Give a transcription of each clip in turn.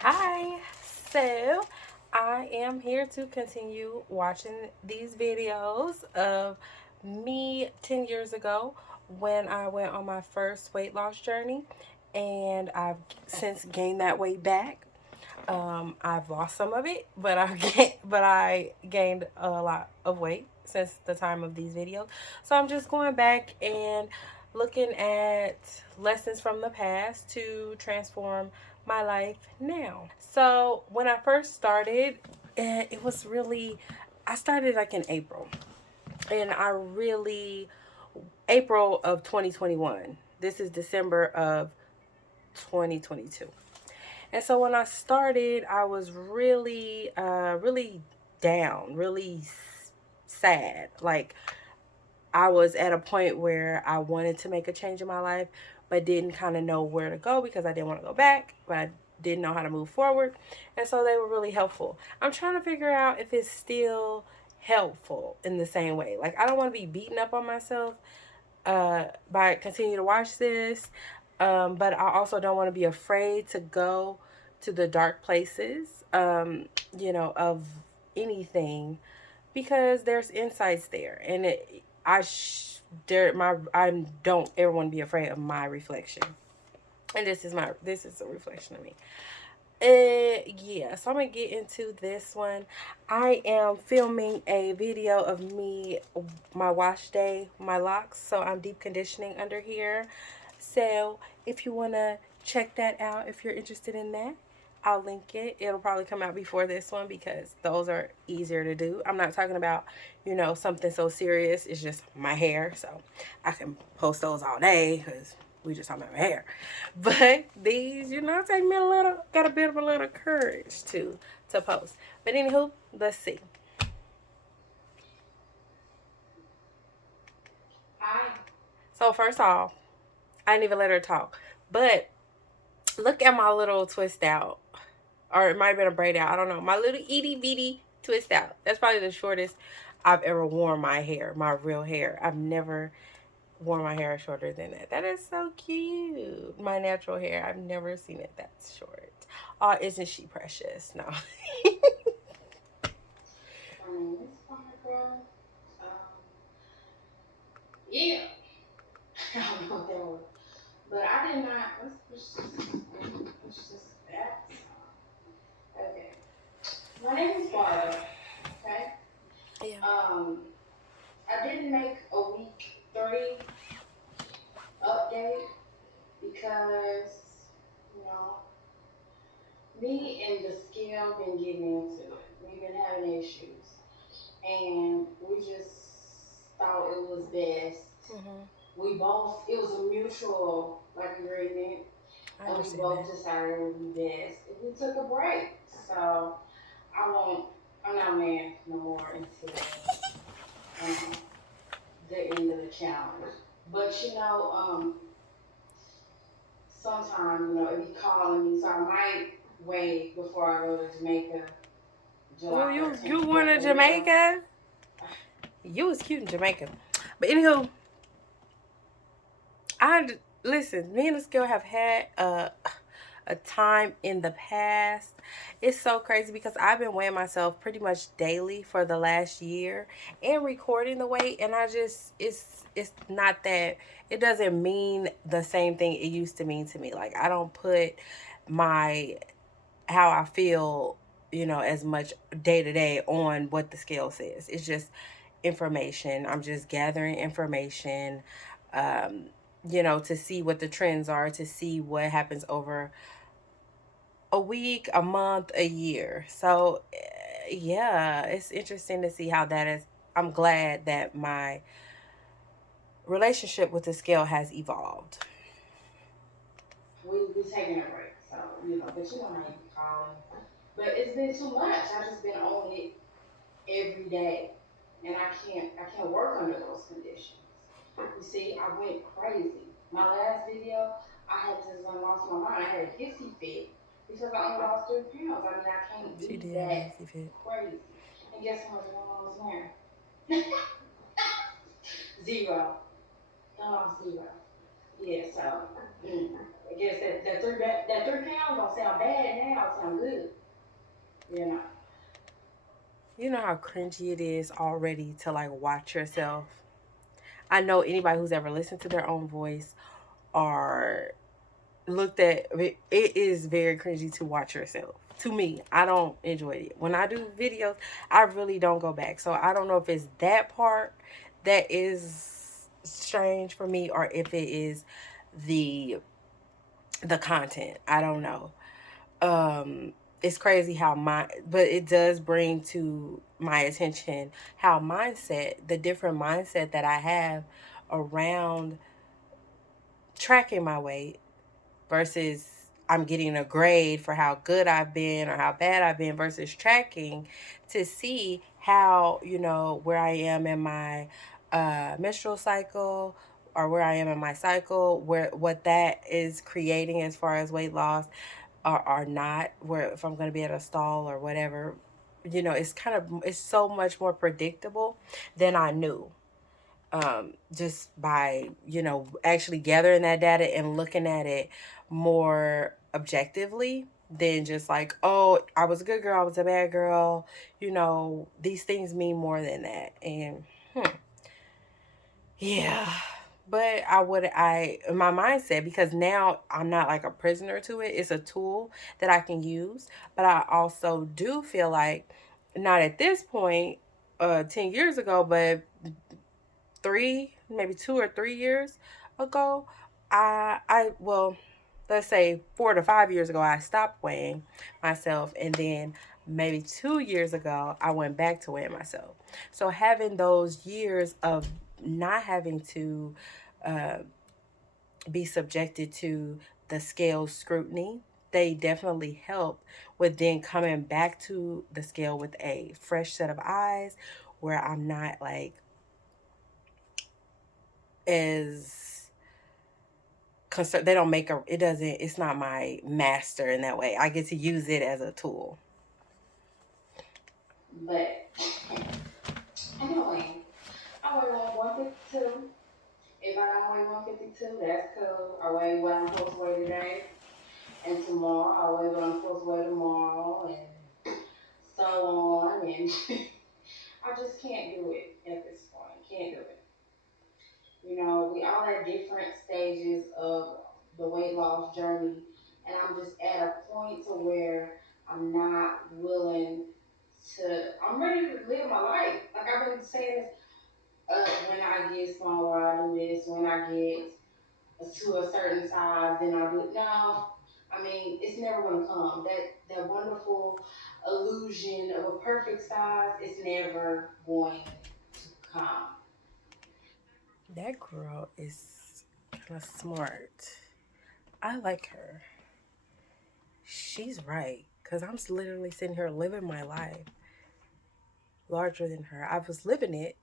Hi, so I am here to continue watching these videos of me 10 years ago when I went on my first weight loss journey, and I've since gained that weight back. I've lost some of it, but I gained a lot of weight since the time of these videos. So I'm just going back and looking at lessons from the past to transform my life now. So when I first started, it was really, I started like in April, and I really, April of 2021. This is December of 2022. And so when I started, I was really, really down, really sad. Like, I was at a point where I wanted to make a change in my life, but didn't kind of know where to go because I didn't want to go back, but I didn't know how to move forward. And so they were really helpful. I'm trying to figure out if it's still helpful in the same way. Like, I don't want to be beaten up on myself by continue to watch this. But I also don't want to be afraid to go to the dark places, of anything, because there's insights there, and I don't ever want to be afraid of my reflection, and this is a reflection of me. Yeah, so I'm gonna get into this one. I am filming a video of me, my wash day, my locks. So I'm deep conditioning under here. So if you wanna check that out, if you're interested in that, I'll link it. It'll probably come out before this one because those are easier to do. I'm not talking about, something so serious. It's just my hair. So I can post those all day because we just talking about hair. But these, take me got a bit of a little courage to post. But anywho, let's see. Hi. So first off, I didn't even let her talk. But look at my little twist out. Or it might have been a braid out. I don't know. My little itty bitty twist out. That's probably the shortest I've ever worn my hair, my real hair. I've never worn my hair shorter than that. That is so cute. My natural hair. I've never seen it that short. Oh, isn't she precious? No. It's fine, girl. Um, yeah. I don't know what that was. But I did not. Let's just that. Okay. My name is Barbara. Okay. Yeah. I didn't make a week 3 update because, you know, me and the scale been getting into it. We've been having issues, and we just thought it was best. We both, it was a mutual like agreement, and we both decided it would be best if we took a break. So I won't, I'm not mad no more until um, the end of the challenge. But sometime it be calling me, so I might wait before I go to Jamaica, Oh, July you 13th. you went But to the real, Jamaica? you was cute in Jamaica. But anywho, listen. Me and the girl have had a time in the past. It's so crazy because I've been weighing myself pretty much daily for the last year and recording the weight, and it's not that, it doesn't mean the same thing it used to mean to me. Like, I don't put my how I feel, as much day to day on what the scale says. It's just information. I'm just gathering information, um, to see what the trends are, to see what happens over a week, a month, a year. So, yeah, it's interesting to see how that is. I'm glad that my relationship with the scale has evolved. We taking a break, so but how you be calling. But it's been too much. I just been on it every day, and I can't work under those conditions. You see, I went crazy. My last video, I had just lost my mind. I had a hissy fit because I only lost 3 pounds. I mean, I can't She be did have a that hissy fit. crazy. And guess how much I lost now? Zero. I lost zero. Yeah, so I guess that 3 pounds don't sound bad now. It sound good, you know. You know how cringy it is already to like watch yourself. I know anybody who's ever listened to their own voice or looked at it, it is very cringy to watch yourself. To me, I don't enjoy it. When I do videos, I really don't go back. So I don't know if it's that part that is strange for me or if it is the the content. I don't know. It's crazy how my but it does bring to my attention how mindset, the different mindset that I have around tracking my weight versus I'm getting a grade for how good I've been or how bad I've been versus tracking to see how, where I am in my menstrual cycle or where I am in my cycle, where what that is creating as far as weight loss or not, where if I'm going to be at a stall or whatever. It's so much more predictable than I knew, just by actually gathering that data and looking at it more objectively than just like, oh, I was a good girl, I was a bad girl. These things mean more than that. And yeah, but I my mindset, because now I'm not like a prisoner to it, it's a tool that I can use. But I also do feel like, not at this point, 10 years ago, but maybe 2 or 3 years ago, well, let's say 4 to 5 years ago, I stopped weighing myself, and then maybe 2 years ago, I went back to weighing myself. So having those years of not having to uh, be subjected to the scale scrutiny, they definitely help with then coming back to the scale with a fresh set of eyes, where I'm not like as concerned. They don't make a, it doesn't, it's not my master in that way. I get to use it as a tool. But anyway, I weigh 152. If I don't weigh 152, that's cool. I weigh what I'm supposed to weigh today, and tomorrow I weigh what I'm supposed to weigh tomorrow, and so on. And I just can't do it at this point. Can't do it. We all at different stages of the weight loss journey, and I'm just at a point to where I'm not willing to. I'm ready to live my life. Like I've been saying this. When I get smaller, I do this. When I get to a certain size, then I'll do it. No, I mean it's never gonna come. That wonderful illusion of a perfect size is never going to come. That girl is kind of smart. I like her. She's right. Because I'm literally sitting here living my life larger than her. I was living it.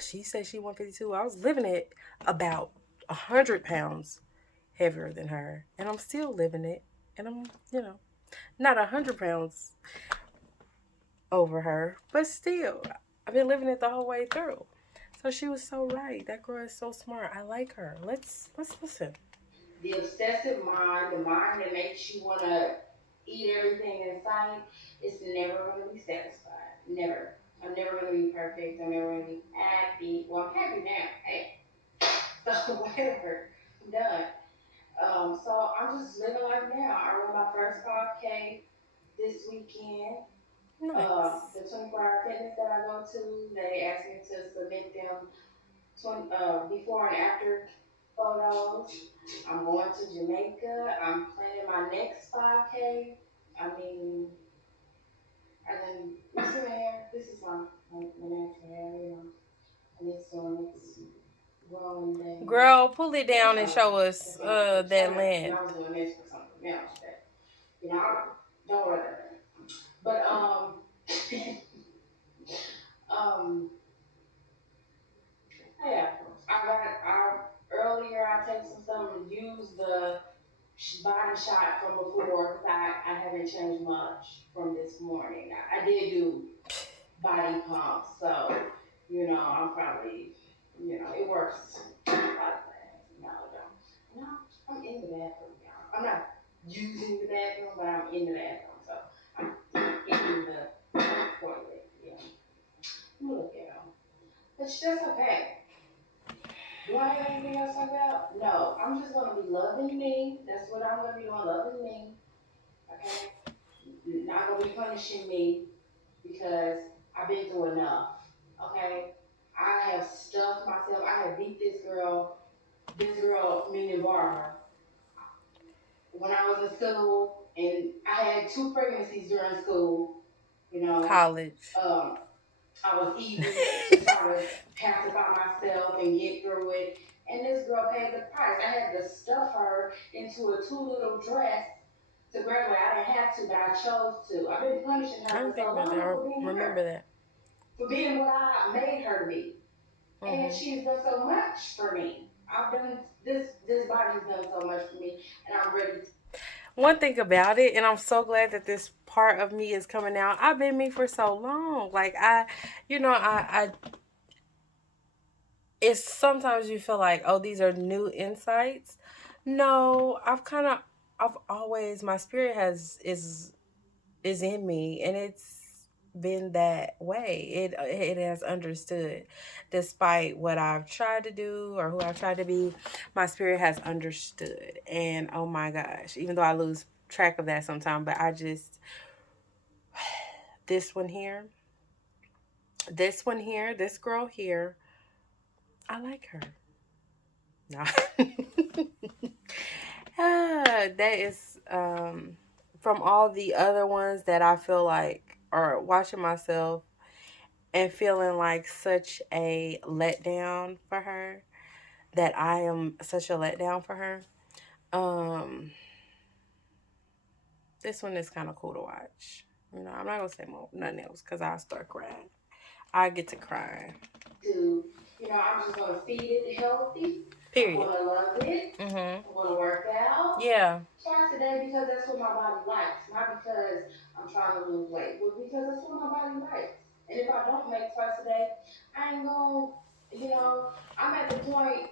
She said she 152. I was living it about 100 pounds heavier than her. And I'm still living it. And I'm, not 100 pounds over her, but still, I've been living it the whole way through. So she was so right. That girl is so smart. I like her. Let's listen. The obsessive mind, the mind that makes you want to eat everything in sight, it's never going to be satisfied. Never. I'm never going to be perfect. I'm never going to be happy. Well, I'm happy now. Hey, so whatever. I'm done. So I'm just living life now. I ran my first 5K this weekend. Nice. The 24-hour fitness that I go to, they asked me to submit them before and after photos. I'm going to Jamaica. I'm planning my next 5K. I mean, and then you see my hair. This is my natural hair, and it's growing things. Girl, pull it down and show us That's not a picture. that And length. I was doing this for something else that don't worry about that. But um, yeah, I earlier I take some stuff and use the body shot from before because I haven't changed much from this morning. I did do body pump, so I'm probably it works like that. No, I'm in the bathroom, y'all. I'm not using the bathroom, but I'm in the bathroom. So I'm in the toilet. Yeah. Look at them. But that's okay. Do I have anything else like that? No. I'm just going to be loving me. That's what I'm going to be doing, loving me. Okay? Not going to be punishing me because I've been through enough. Okay? I have stuffed myself. I have beat this girl, meaning Barbara, when I was in school, and I had two pregnancies during school. You know, College. I was eating to try to pacify myself and get through it. And this girl paid the price. I had to stuff her into a too little dress to graduate. I didn't have to, but I chose to. I've been punishing I her for didn't think so about that. long I for being remember her, that. for being what I made her to be. And Hmm. she's done so much for me. I've done this body's done so much for me, and I'm ready to. One thing about it, and I'm so glad that this part of me is coming out. I've been me for so long. Like I it's sometimes you feel like, oh, these are new insights. No, I've always, my spirit is in me, and it's been that way. It has understood, despite what I've tried to do or who I've tried to be. My spirit has understood, and oh my gosh, even though I lose track of that sometimes, but I just, this one here, this girl here, I like her. No. That is from all the other ones that I feel like are watching myself and feeling like such a letdown for her, that I am such a letdown for her. Um, this one is kind of cool to watch. You know, I'm not gonna say more nothing else because I'll start crying. I get to cry. I'm just gonna feed it healthy. I'm Period. gonna love it. Mhm. I'm gonna work out Yeah. twice a day because that's what my body likes, not because I'm trying to lose weight, but because that's what my body likes. And if I don't make twice a day, I ain't gonna, you know, I'm at the point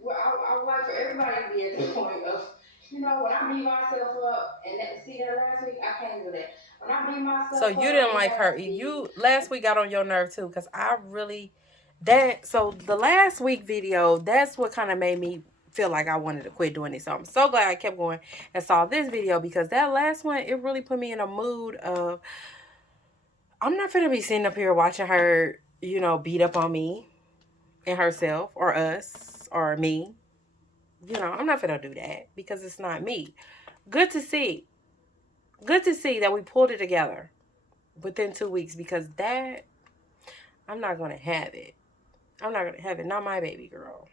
where I would like for everybody to be at the point of, when I beat myself up, and see that last week, I can't do that. When I beat So myself you up, didn't it like has her. to be. You last week got on your nerve too, because I really that. So the last week video, that's what kind of made me feel like I wanted to quit doing it. So I'm so glad I kept going and saw this video, because that last one, it really put me in a mood of, I'm not gonna be sitting up here watching her, beat up on me and herself or us or me. I'm not gonna do that because it's not me. Good to see. Good to see that we pulled it together within 2 weeks, because that, I'm not gonna have it. I'm not gonna have it. Not my baby girl.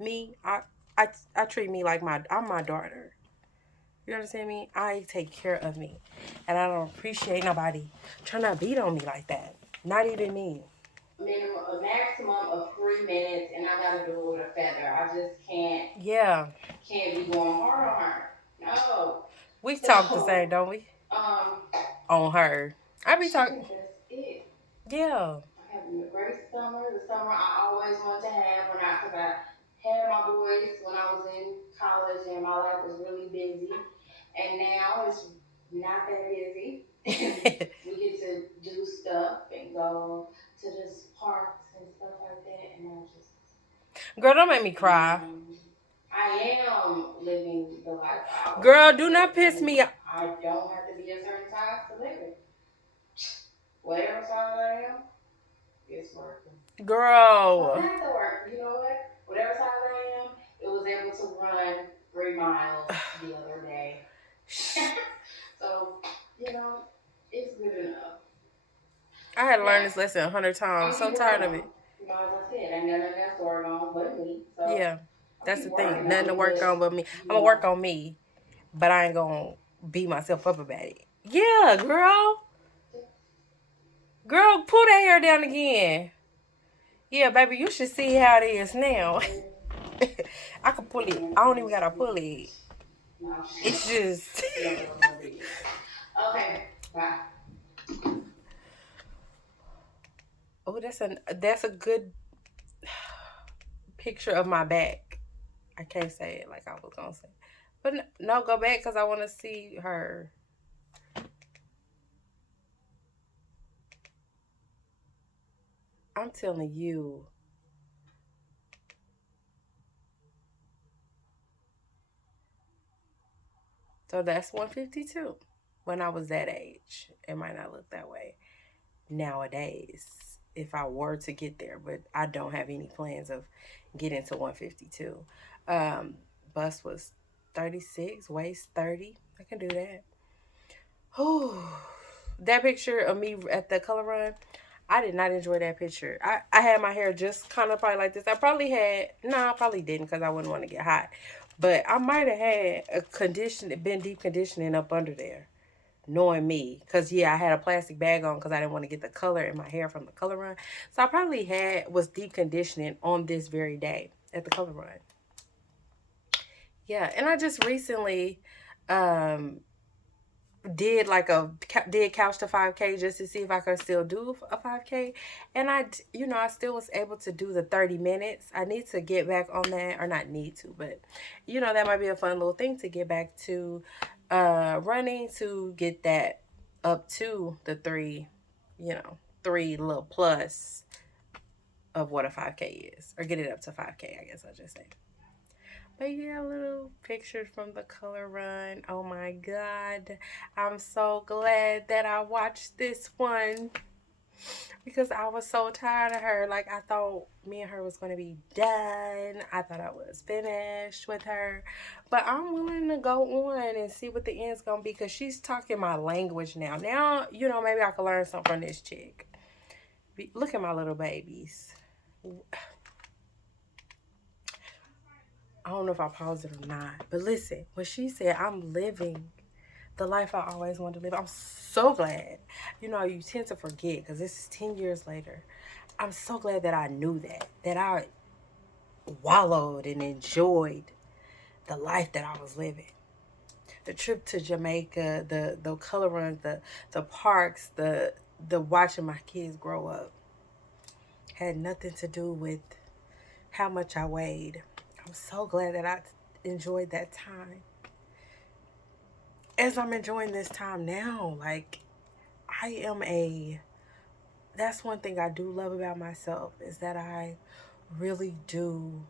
Me, I treat me like I'm my daughter. You understand me? I take care of me, and I don't appreciate nobody trying to beat on me like that. Not even me. A maximum of 3 minutes, and I gotta do it with a feather. I just Yeah, can't be going hard on her. No. we talk the same, So, don't we? um, On her, I be talking. that's it. Yeah. I'm having a great summer. The summer I always wanted to have because I had my boys when I was in college and my life was really busy, and now it's not that busy. And we get to do stuff and go to just parks and stuff like that, and Girl, don't make me cry. I am living the life I always Girl, wanted do to not live, piss and me off. I don't have to be a certain size to live it. Whatever size I am, it's working. My Girl. back to work. You know what? Whatever size I am, it was able to run 3 miles the other day. So, you know, it's good enough. I had to learn Now, this lesson 100 times. I'm So keep working tired of on it. it. As I said, ain't nothing else to work on but me. So Yeah, I'll that's keep the thing. working Nothing on to it. work But on but me. I'm you gonna know, work on me, but I ain't gonna beat myself up about it. Yeah, girl. Girl, pull that hair down again. Yeah, baby, you should see how it is now. I can pull it. I don't even gotta pull it. no, It's just. you don't know what it is. Okay, bye. Oh, that's a good picture of my back. I can't say it like I was gonna say. But no, go back because I want to see her. I'm telling you. So that's 152. When I was that age, it might not look that way nowadays if I were to get there, but I don't have any plans of getting to 152. Um, Bust was 36, waist 30. I can do that. Whew. That picture of me at the color run, I did not enjoy that picture. I had my hair just kind of probably like this. I probably had, no, I probably didn't because I wouldn't want to get hot. But I might have had a condition, been deep conditioning up under there, knowing me. Because, yeah, I had a plastic bag on because I didn't want to get the color in my hair from the color run. So I probably was deep conditioning on this very day at the color run. Yeah, and I just recently um did couch to 5K just to see if I could still do a 5K, and I still was able to do the 30 minutes. I need to get back on that, or not need to, but that might be a fun little thing to get back to running, to get that up to the three little plus of what a 5K is, or get it up to 5K, I guess I'll just say. But yeah, little pictures from the color run. Oh my god. I'm so glad that I watched this one because I was so tired of her. Like, I thought me and her was going to be done. I thought I was finished with her. But I'm willing to go on and see what the end's going to be because she's talking my language now. Now, maybe I can learn something from this chick. Look at my little babies. I don't know if I paused it or not. But listen, when she said, I'm living the life I always wanted to live, I'm so glad. You tend to forget because this is 10 years later. I'm so glad that I knew that I wallowed and enjoyed the life that I was living. The trip to Jamaica, the color runs, the parks, the watching my kids grow up had nothing to do with how much I weighed. I'm so glad that I enjoyed that time. As I'm enjoying this time now, like, I am a that's one thing I do love about myself, is that I really do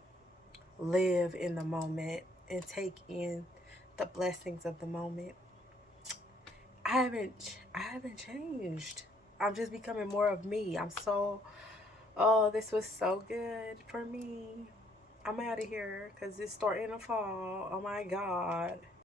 live in the moment and take in the blessings of the moment. I haven't changed. I'm just becoming more of me. Oh, this was so good for me. I'm out of here because it's starting to fall. Oh my God.